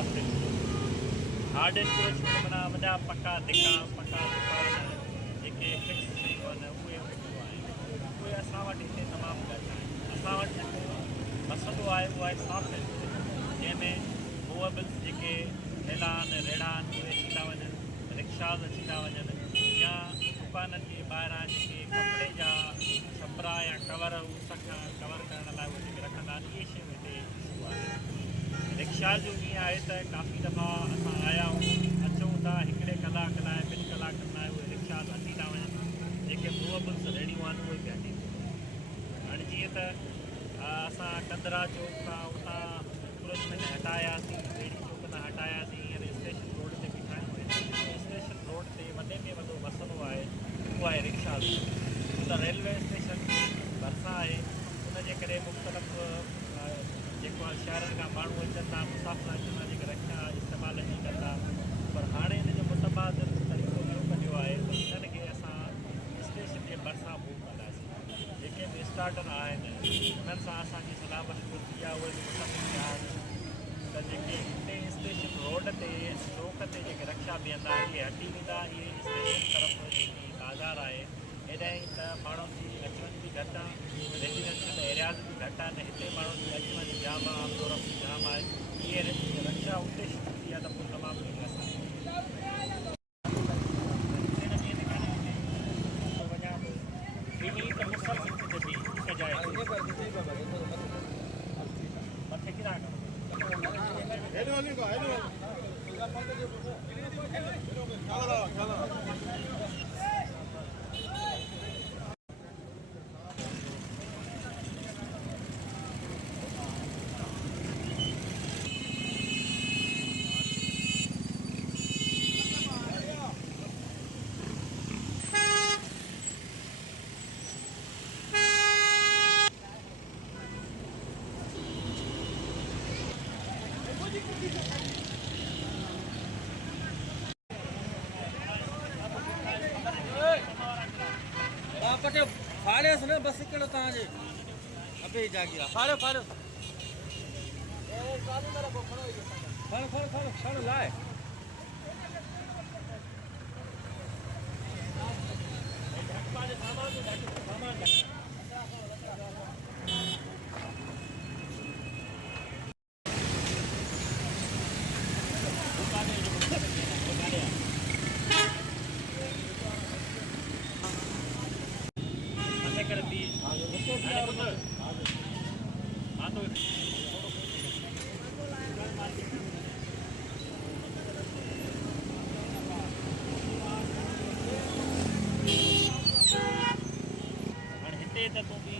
Soft hard encroachment माना वॾा पका धिका जेके फिक्स शयूं आहिनि उहे असां वटि हिते तमामु घटि आहिनि। असां वटि जेको मसइलो आहे उहो आहे सॉफ्ट एनक्रोचमेंट, जंहिंमें मूवेबल्स जेके ठेला आहिनि रेड़ा आहिनि उहे अची था वञनि, रिक्शाज़ अची था वञनि, या दुकाननि जे ॿाहिरां जेके कपिड़े जा छपरा या कवर उस खां कवर करण लाइ उहे जेके रखंदा आहिनि, इहे शयूं हिते इशू आहे। रिक्शा जो ईअं आहे त काफ़ी दफ़ा असां आया आहियूं, अचूं था हिकिड़े कलाक लाइ 2 कलाकनि लाइ उहे रिक्शा हटी था वञनि, जेके मूवेबल्स रेड़ियूं आहिनि उहे बि हटी थियूं। हाणे जीअं त असां कंदरा चौक खां उतां एनक्रोचमेंट हटायासीं, रेड़ी चौक तां हटायासीं, हींअर स्टेशन रोड ते बीठा आहियूं। स्टेशन रोड ते वॾे में वॾो मसइलो आहे उहो आहे रिक्शा जो। त रेलवे स्टेशन भरिसां आहे, उनजे करे मुख़्तलिफ़ जेको आहे शहरनि खां माण्हू अचनि था, मुसाफ़िर अचनि था, जेके रिक्शा इस्तेमालु नहीं कंदा। पर हाणे हिन जो मुतबादिल तरीक़ो ॿियो कढियो आहे त हिननि खे असां स्टेशन जे भरिसां मूव कंदासीं। जेके बि स्टार्टर आहिनि उन्हनि सां असांजी सलाह मशवूर थी आहे, उहे बि मुतफ़िक़ थिया आहिनि त जेके हिते स्टेशन रोड ते चौक ते जेके रिक्शा बीहंदा इहे हटी वेंदा। इहे स्टेशन तरफ़ जेकी बाज़ार आहे हेॾां त माण्हुनि जी अच वञ बि घटि आहे, रेजिडेंशियल एरियाज़ बि घटि आहिनि, हिते माण्हुनि जी अच वञ जाम आहे, आमदो रफ़्त जाम आहे। इहे रिक्शा उते शिफ्ट थी आहे त पोइ तमामु घणी असां वञा थो ॿिन्ही त मुसलसल ते बि हिकु जाइ मथे किरां पटे फाड़ियोसि न बसि हिकिड़ो तव्हांजे अबे जाॻी आहे फाड़ियो खणो लाए हिते त तूं बि